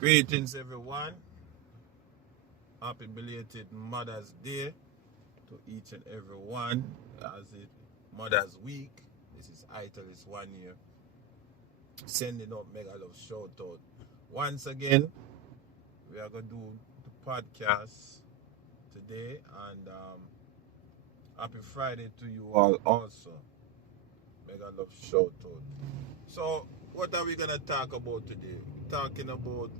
Greetings, everyone. Happy belated Mother's Day to each and every one. As it Mother's Week, this is Italy's 1 year. Sending up mega love shout out. Once again, we are going to do the podcast today, and happy Friday to you all also. Mega love shout out. So, what are we going to talk about today? We're talking about,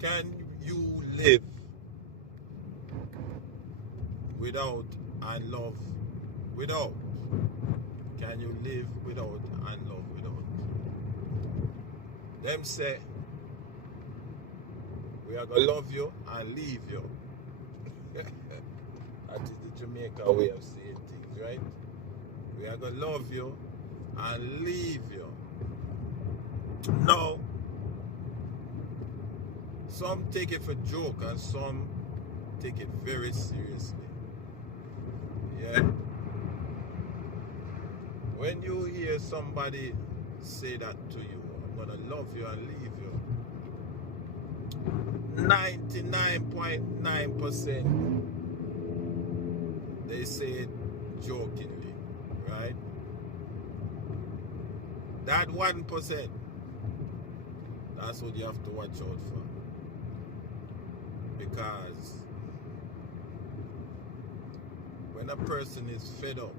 can you live without and love without? Can you live without and love without? Them say, we are going to love you and leave you. That is the Jamaica way of saying things, right? We are going to love you and leave you. No. Some take it for joke and some take it very seriously. Yeah. When you hear somebody say that to you, I'm gonna love you and leave you, 99.9% they say it jokingly, right? That 1%, that's what you have to watch out for. Because when a person is fed up,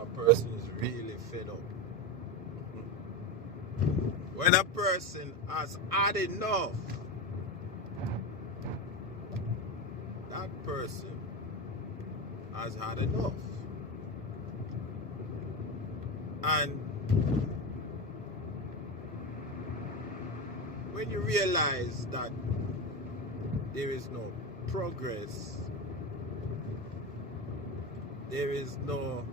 a person is really fed up. When a person has had enough, that person has had enough. And when you realize that there is no progress, there is no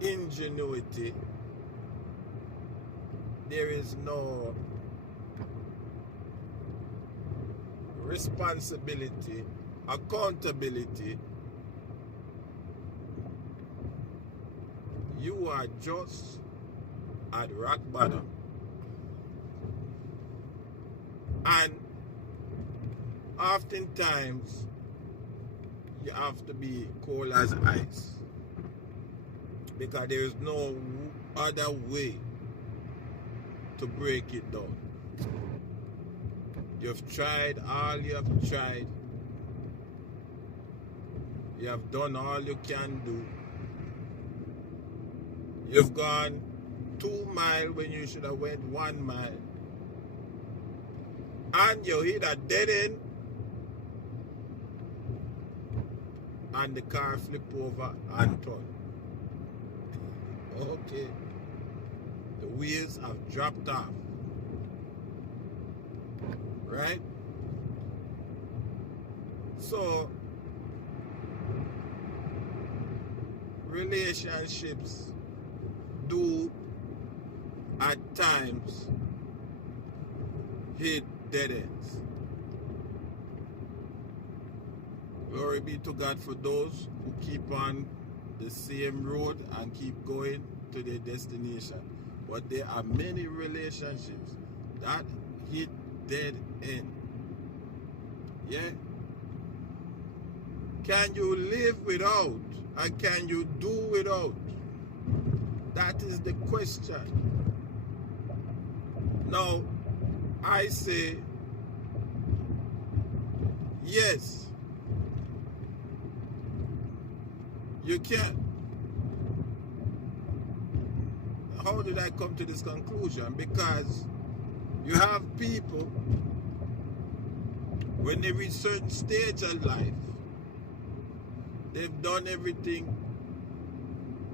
ingenuity, there is no responsibility, accountability, you are just at rock bottom. And oftentimes, you have to be cold as ice, because there is no other way to break it down. You've tried all you have tried. You have done all you can do. You've gone 2 miles when you should have went 1 mile. And you hit a dead end and the car flip over and turn. Okay. The wheels have dropped off. Right? So, relationships do at times hit dead ends. Glory be to God for those who keep on the same road and keep going to their destination. But there are many relationships that hit dead end. Yeah? Can you live without, and can you do without? That is the question. Now, I say, yes, you can. How did I come to this conclusion? Because you have people, when they reach a certain stage of life, they've done everything,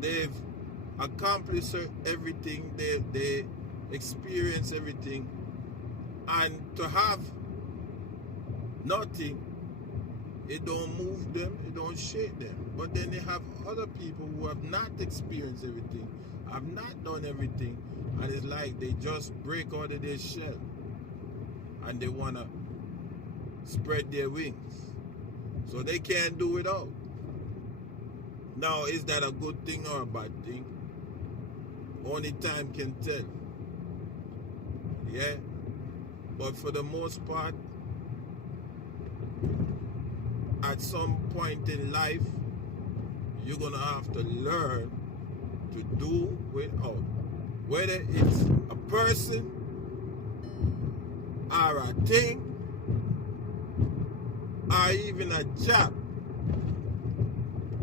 they've accomplished everything, they experience everything, and to have nothing, it don't move them, it don't shake them. But then they have other people who have not experienced everything, have not done everything, and it's like they just break out of their shell and they want to spread their wings. So they can't do without. Now, is that a good thing or a bad thing? Only time can tell. Yeah? But for the most part, at some point in life, you're going to have to learn to do without. Whether it's a person or a thing or even a job,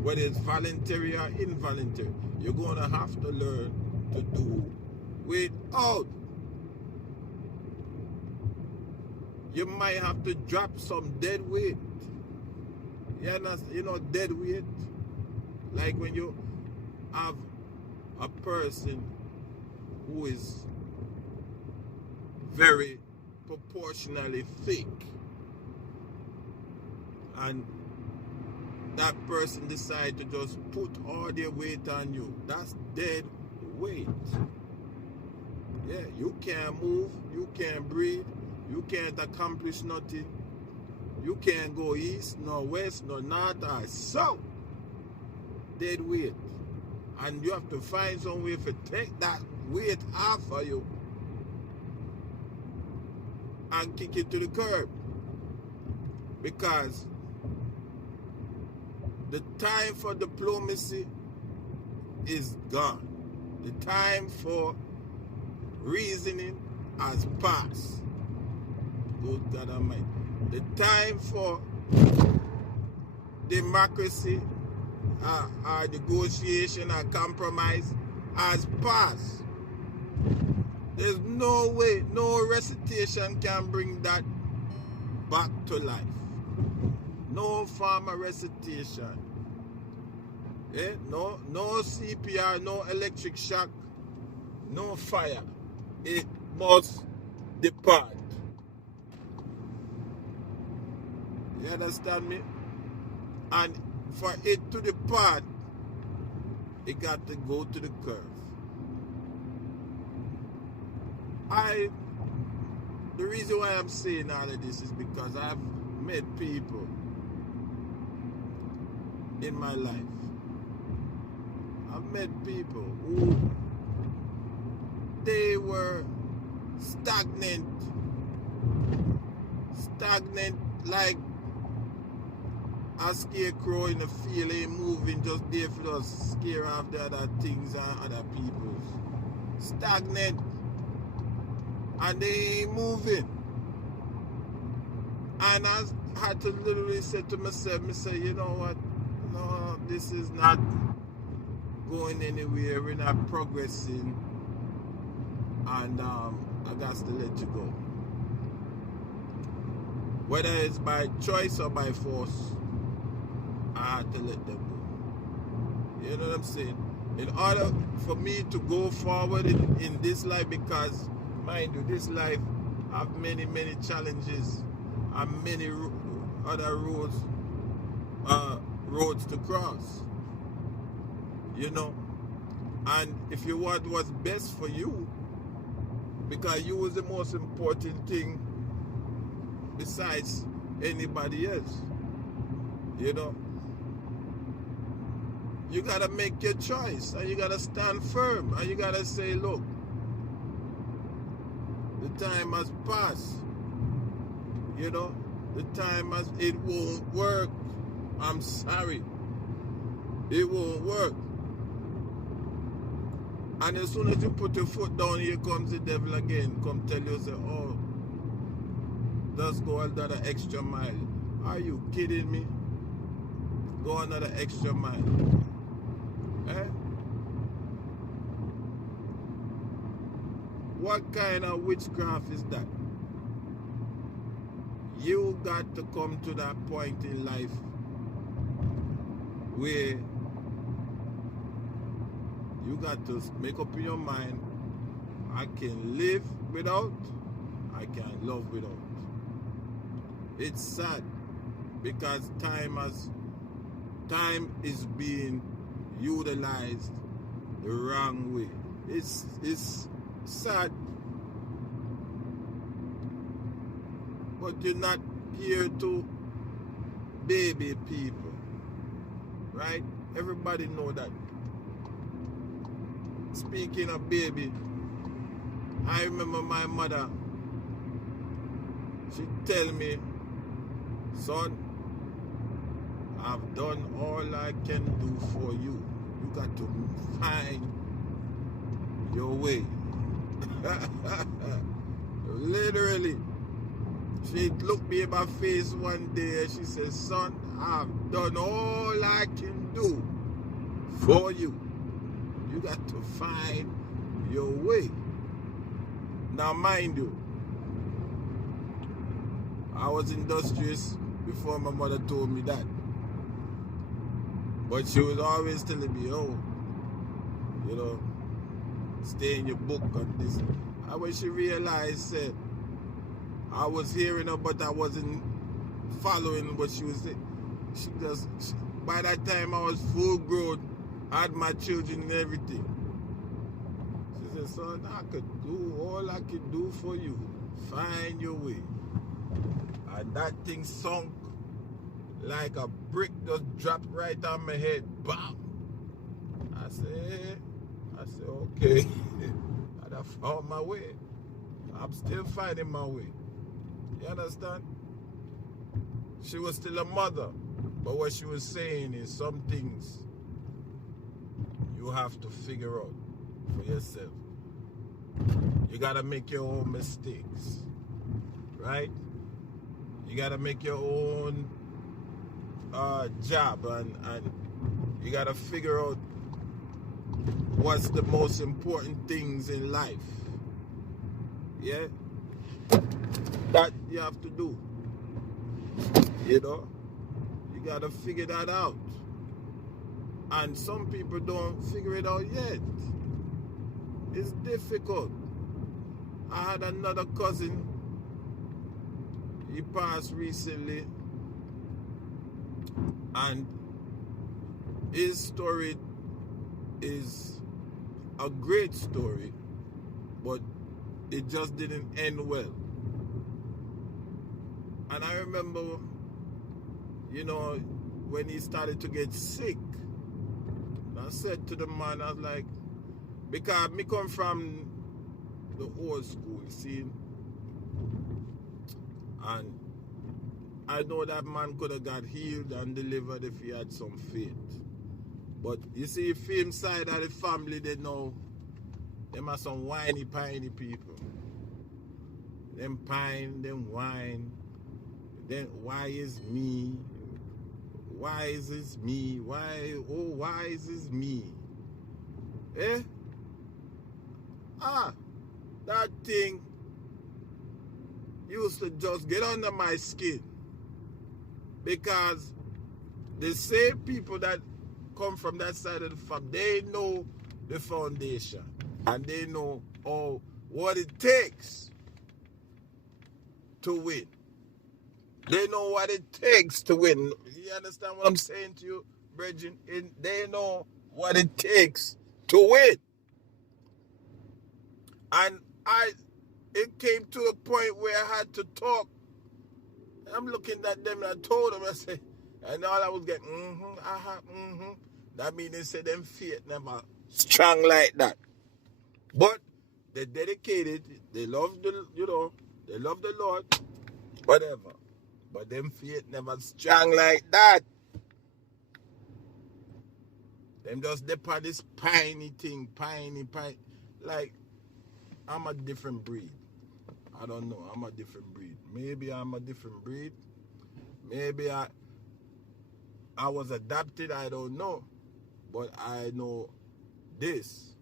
whether it's voluntary or involuntary, you're going to have to learn to do without. You might have to drop some dead weight. You know, dead weight? Like when you have a person who is very proportionally thick, and that person decide to just put all their weight on you. That's dead weight. Yeah, you can't move, you can't breathe, you can't accomplish nothing. You can't go east, nor west, nor north, or south. Dead weight. And you have to find some way to take that weight off of you and kick it to the curb. Because the time for diplomacy is gone. The time for reasoning has passed. Good God Almighty. The time for democracy or negotiation or compromise has passed. There's no way, no recitation can bring that back to life. No form of recitation. Yeah? No CPR, no electric shock, no fire. It must depart. You understand me? And for it to depart, it got to go to the curve. The reason why I'm saying all of this is because I've met people in my life. I've met people who they were stagnant like a scarecrow in the field, ain't moving, just there for us scare off the other things and other people. Stagnant. And they ain't moving. And I had to literally say to myself, you know what? No, this is not going anywhere. We're not progressing. And I got to let you go. Whether it's by choice or by force, I had to let them go. You know what I'm saying? In order for me to go forward in this life, because mind you, this life have many challenges and many other roads to cross. You know, and if you want what's best for you, because you was the most important thing besides anybody else, you know, you gotta make your choice and you gotta stand firm and you gotta say, look, the time has passed. You know, the time has, it won't work. I'm sorry. It won't work. And as soon as you put your foot down, here comes the devil again. Come tell you, say, oh, just go another extra mile. Are you kidding me? Go another extra mile. Eh? What kind of witchcraft is that? You got to come to that point in life where you got to make up in your mind, I can live without, I can love without. It's sad because time is being utilized the wrong way. It's sad, but you're not here to baby people, right? Everybody know that. speaking of baby, I remember my mother, she tell me, son, I've done all I can do for you. You got to find your way. Literally. She looked me in my face one day and she said, son, I've done all I can do for you. You got to find your way. Now mind you, I was industrious before my mother told me that. But she was always telling me, oh, you know, stay in your book and this. And when she realized, said, I was hearing her, but I wasn't following what she was saying. By that time, I was full grown, I had my children and everything. She said, son, I could do all I could do for you. Find your way. And that thing sunk like a brick just dropped right on my head. Bam! I said, okay. And I found my way. I'm still finding my way. You understand? She was still a mother. But what she was saying is some things you have to figure out for yourself. You gotta make your own mistakes. Right? You gotta make your own job and you gotta figure out what's the most important things in life. Yeah? That you have to do. You know? You gotta figure that out. And some people don't figure it out yet. It's difficult. I had another cousin. He passed recently. And his story is a great story, but it just didn't end well. And I remember, you know, when he started to get sick, I said to the man, I was like, because me come from the old school, see, and I know that man could have got healed and delivered if he had some faith. But you see, film side of the family, they know them are some whiny, piney people. Them pine, them whine. Then why is me? Why is this me? Why is this me? Eh? That thing used to just get under my skin. Because the same people that come from that side of the family, they know the foundation. And they know what it takes to win. They know what it takes to win. You understand what I'm saying to you, Bridget? They know what it takes to win. And it came to a point where I had to talk. I'm looking at them and I told them, I said, and all I was getting, That means they said them faith never strong like that. But they're dedicated, they love they love the Lord, whatever. But them faith never strong like that. Them just depend on this piney thing, piney. Like, I'm a different breed. I don't know, I'm a different breed. Maybe I'm a different breed. Maybe I was adopted, I don't know. But I know this.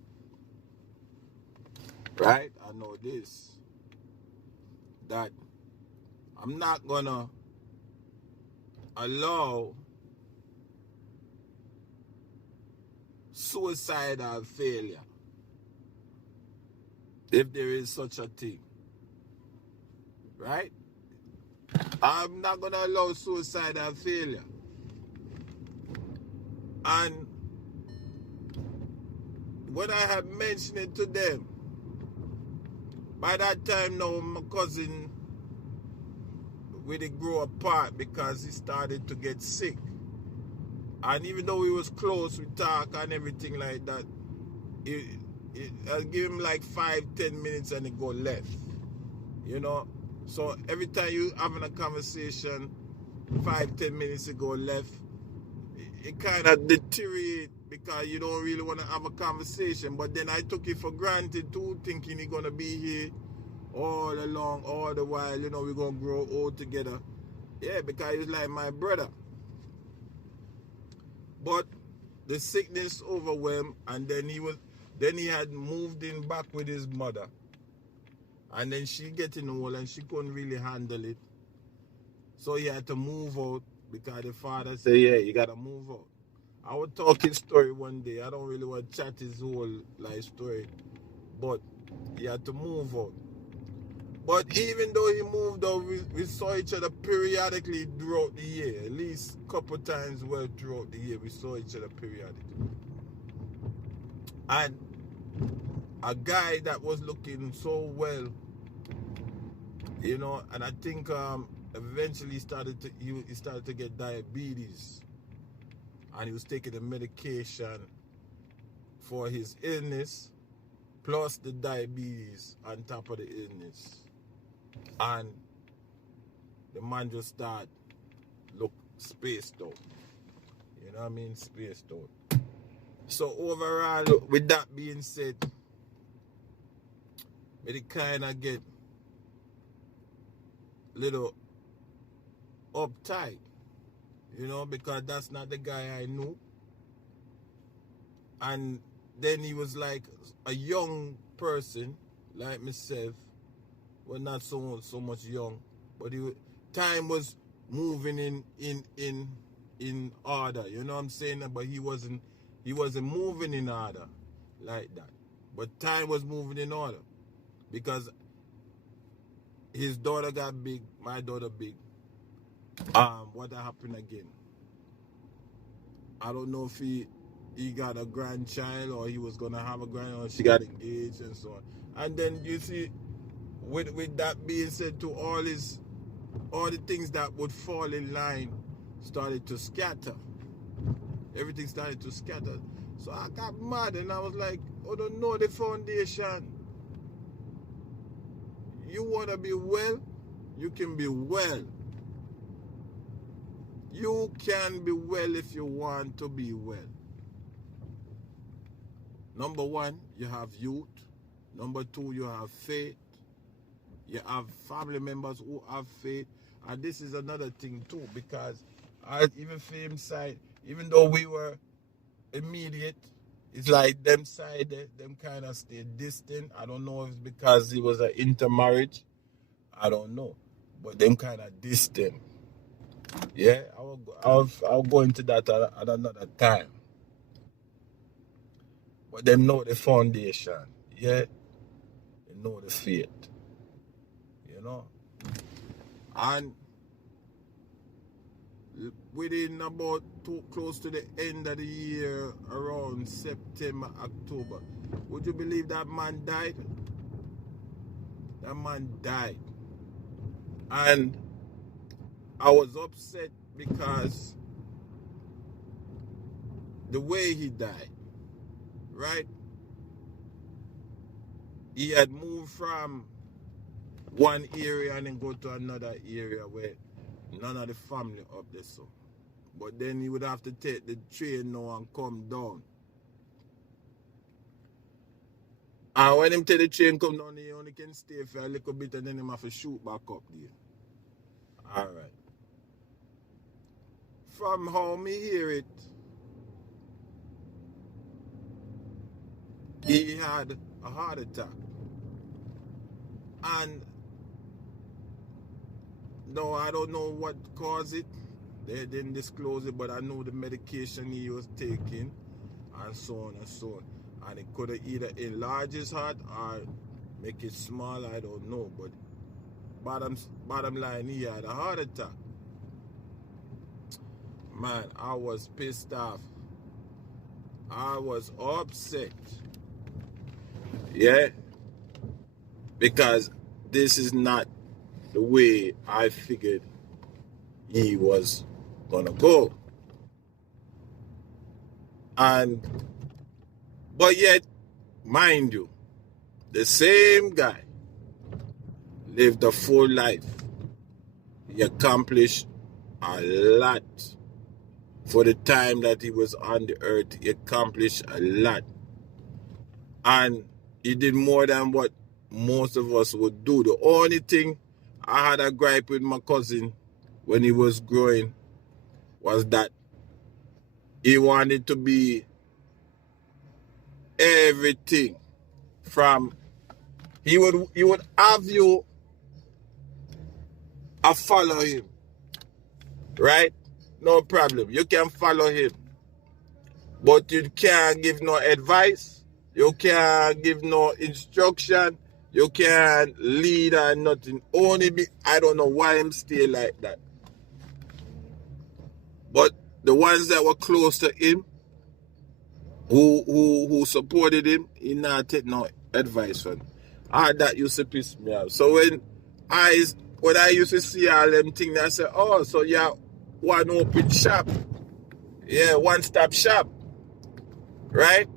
Right? I know this. That I'm not gonna allow suicidal failure, if there is such a thing. Right? I'm not gonna allow suicidal failure. And when I had mentioned it to them, by that time now my cousin, we did grow apart because he started to get sick. And even though we was close, we talk and everything like that, I give him like 5-10 minutes and it go left. You know? So every time you having a conversation, 5-10 minutes to go left, it kind of deteriorate because you don't really want to have a conversation. But then I took it for granted too, thinking he's gonna be here all along, all the while, you know, we're gonna grow old together. Yeah, because he's like my brother. But the sickness overwhelmed, and then he had moved in back with his mother. And then she getting old and she couldn't really handle it. So he had to move out because the father said, yeah, you gotta move out. I would talk his story one day. I don't really want to chat his whole life story. But he had to move out. But even though he moved out, we saw each other periodically throughout the year. At least a couple times throughout the year, we saw each other periodically. And a guy that was looking so well, you know, and I think eventually he started to get diabetes, and he was taking the medication for his illness plus the diabetes on top of the illness, and the man just started look spaced out. You know what I mean? Spaced out. So overall, with that being said, it kind of get little uptight, you know, because that's not the guy I knew. And then he was like a young person, like myself. Well, not so much young, but time was moving in order. You know what I'm saying? But he wasn't moving in order like that. But time was moving in order because his daughter got big, my daughter big. What happened again? I don't know if he got a grandchild or he was gonna have a grandchild, or she got engaged and so on. And then you see, with that being said, to all the things that would fall in line started to scatter. Everything started to scatter. So I got mad and I was like, oh, don't know the foundation. You want to be well? You can be well. You can be well if you want to be well. Number one, you have youth. Number two, you have faith. You have family members who have faith. And this is another thing too, because even for him side, even though we were immediate, it's like them side, them kind of stayed distant. I don't know if it's because it was an intermarriage. I don't know. But them kind of distant. Yeah, I'll go into that at another time. But them know the foundation. Yeah, they know the faith. You know? And within about close to the end of the year, around September, October, would you believe that man died? That man died. And I was upset because the way he died, right? He had moved from one area and then go to another area where none of the family up there, so. But then he would have to take the train now and come down. And when him take the train come down, he only can stay for a little bit and then him have to shoot back up there. Alright. From how me hear it, he had a heart attack. And no, I don't know what caused it. They didn't disclose it, but I know the medication he was taking and so on and so on. And it could have either enlarged his heart or make it small, I don't know. But bottom line, he had a heart attack. Man, I was pissed off. I was upset. Yeah. Because this is not the way I figured he was gonna go. But yet, mind you, the same guy lived a full life. He accomplished a lot for the time that he was on the earth. He accomplished a lot. And he did more than what most of us would do. The only thing I had a gripe with my cousin when he was growing was that he wanted to be everything. From he would have you follow him, right? No problem. You can follow him, but you can't give no advice. You can't give no instruction. You can't lead or nothing. Only be, I don't know why I'm still like that. But the ones that were close to him, who supported him, he not take no advice from. That used to piss me off. So when I used to see all them things, I said, oh, so yeah, one open shop. Yeah, one-stop shop. Right?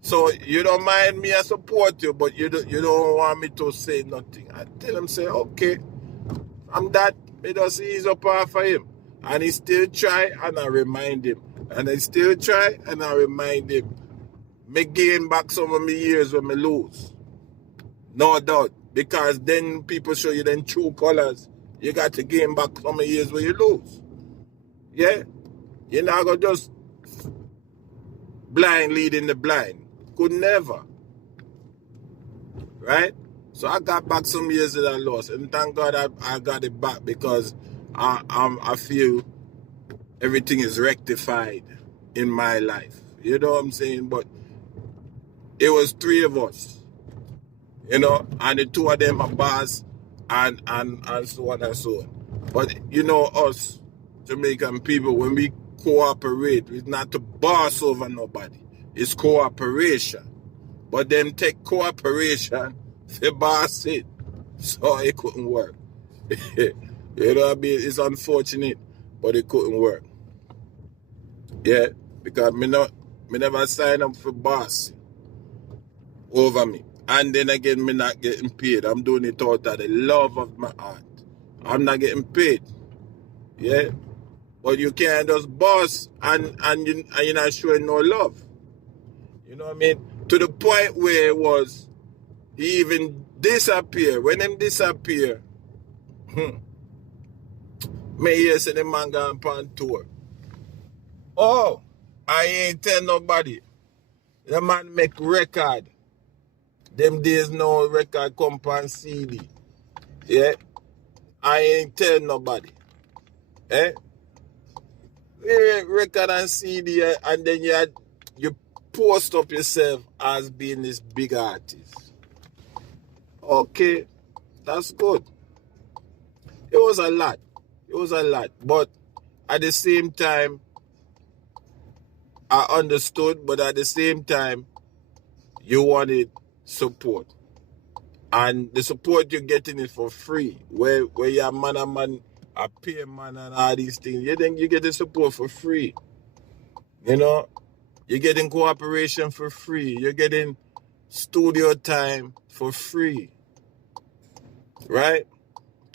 So you don't mind me, I support you, but you don't want me to say nothing. I tell him, say, okay, I'm that. It just ease up off of him. And he still try, and I remind him. And I still try, and I remind him. Me gain back some of my years when me lose. No doubt. Because then people show you them true colors. You got to gain back some of the years when you lose. Yeah? You're not going to just blind leading the blind. Could never. Right? So I got back some years that I lost. And thank God I got it back because I feel everything is rectified in my life. You know what I'm saying? But it was 3 of us. You know, and the 2 of them are boss and so on and so on. But you know us, Jamaican people, when we cooperate, it's not to boss over nobody. It's cooperation. But them take cooperation to boss it. So it couldn't work. You know what I mean? It's unfortunate, but it couldn't work. Yeah, because me never sign up for boss over me. And then again, me not getting paid. I'm doing it out of the love of my heart. I'm not getting paid. Yeah? But you can't just boss and you're not showing no love. You know what I mean? To the point where it was, he even disappear. When him disappear, me hear say the man gone on tour. Oh, I ain't tell nobody. The man make record. Them days no record come on CD. Yeah? I ain't tell nobody. Eh? Record and CD and then you post up yourself as being this big artist. Okay, that's good. It was a lot. It was a lot. But at the same time, I understood, but at the same time, you wanted support. And the support you're getting is for free. Where you're man, a peer man and all these things, you get the support for free. You know? You're getting cooperation for free. You're getting studio time for free. Right?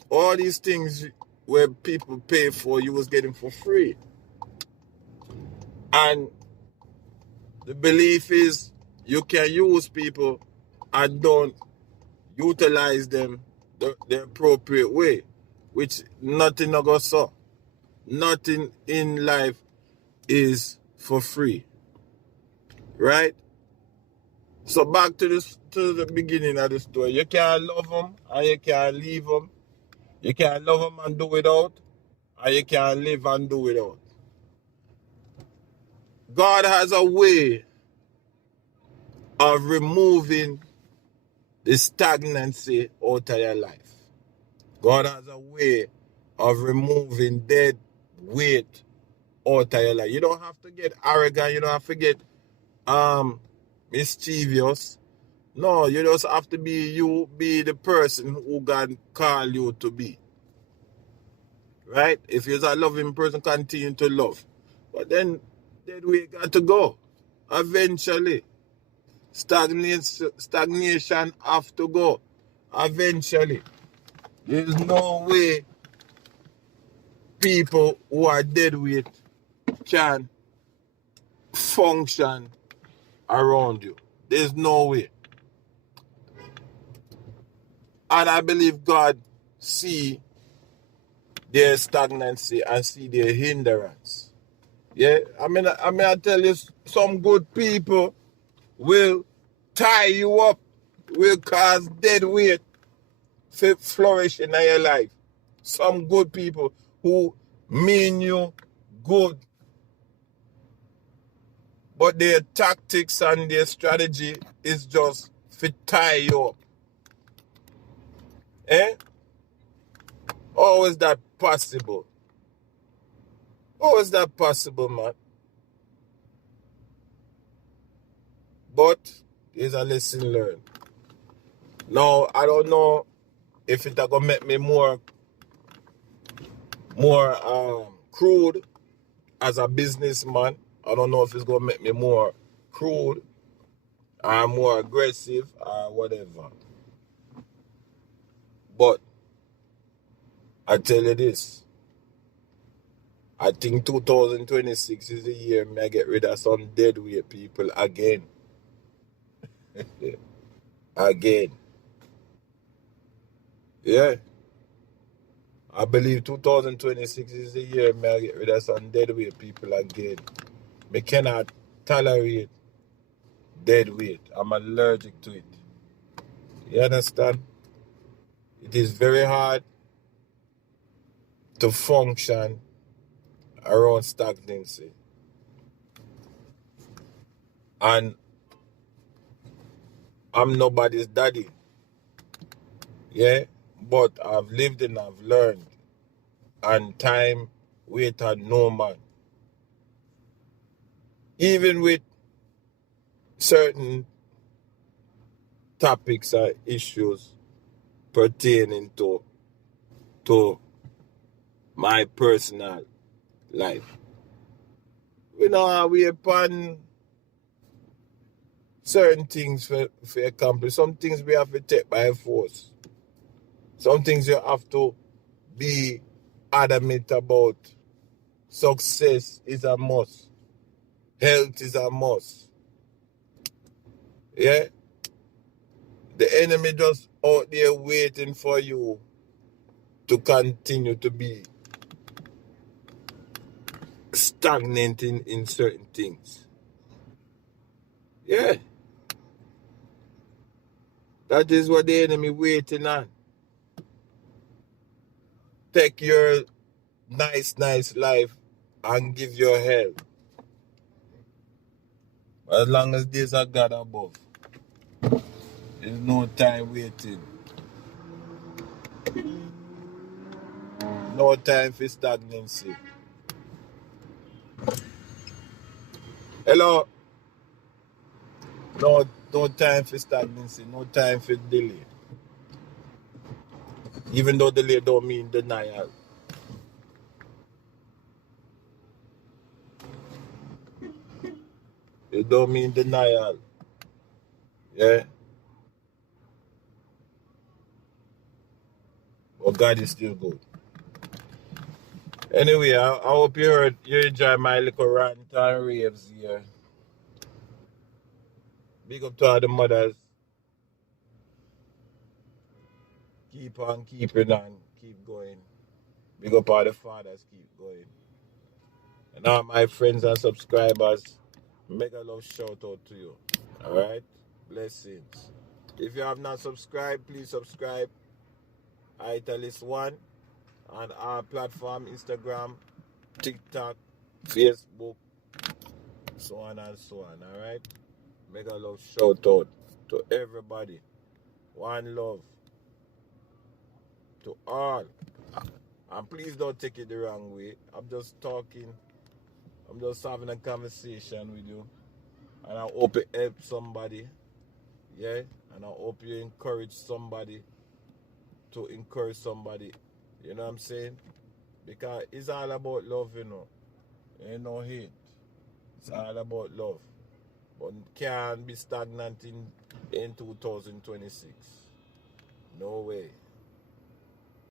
All these things where people pay for, you was getting for free. And the belief is you can use people and don't utilize them the appropriate way, which nothing no go so. Nothing in life is for free. Right? So back to the beginning of the story. You can't love them and you can't leave them. You can't love them and do without, and you can't live and do without. God has a way of removing the stagnancy out of your life. God has a way of removing dead weight out of your life. You don't have to get arrogant. You don't have to get mischievous. No, you just have to be the person who God called you to be. Right? If you're a loving person, continue to love. But then we got to go. Eventually. Stagnation have to go eventually. There's no way people who are dead weight can function around you. There's no way. And I believe God see their stagnancy and see their hindrance. Yeah, I tell you, some good people will tie you up, will cause dead weight to flourish in your life. Some good people who mean you good, but their tactics and their strategy is just to tie you up. Eh? How is that possible? How is that possible, man? But there's a lesson learned. Now, I don't know if it's gonna make me more crude as a businessman. I don't know if it's gonna make me more crude or more aggressive or whatever. But I tell you this, I think 2026 is the year I get rid of some dead weight people again. Again. Yeah. I believe 2026 is the year I get rid of some dead weight people again. I cannot tolerate dead weight. I'm allergic to it. You understand? It is very hard to function around stagnancy. And I'm nobody's daddy. Yeah? But I've lived and I've learned. And time waited no man. Even with certain topics or issues pertaining to my personal life. We know how we upon certain things for accomplish. Some things we have to take by force. Some things you have to be adamant about. Success is a must. Health is a must. Yeah? The enemy just out there waiting for you to continue to be stagnant in certain things. Yeah. That is what the enemy waiting on. Take your nice life and give your hell. As long as there's a God above, there's no time waiting. No time for stagnancy. Hello? No time for stagnancy. No time for delay. Even though delay don't mean denial. It don't mean denial. Yeah? But God is still good. Anyway, I hope you enjoy my little rant and raves here. Big up to all the mothers. Keep on keeping on. Keep going. Big up all the fathers. Keep going. And all my friends and subscribers, mega love shout out to you. Alright? Blessings. If you have not subscribed, please subscribe. Italist1 on our platform, Instagram, TikTok, Facebook, so on and so on. Alright? Mega love shout out to everybody. One love to all. And please don't take it the wrong way. I'm just talking. I'm just having a conversation with you. And I hope it helps somebody. Yeah? And I hope you encourage somebody to encourage somebody. You know what I'm saying? Because it's all about love, you know. Ain't no hate. It's all about love. but can't be stagnant in 2026. No way.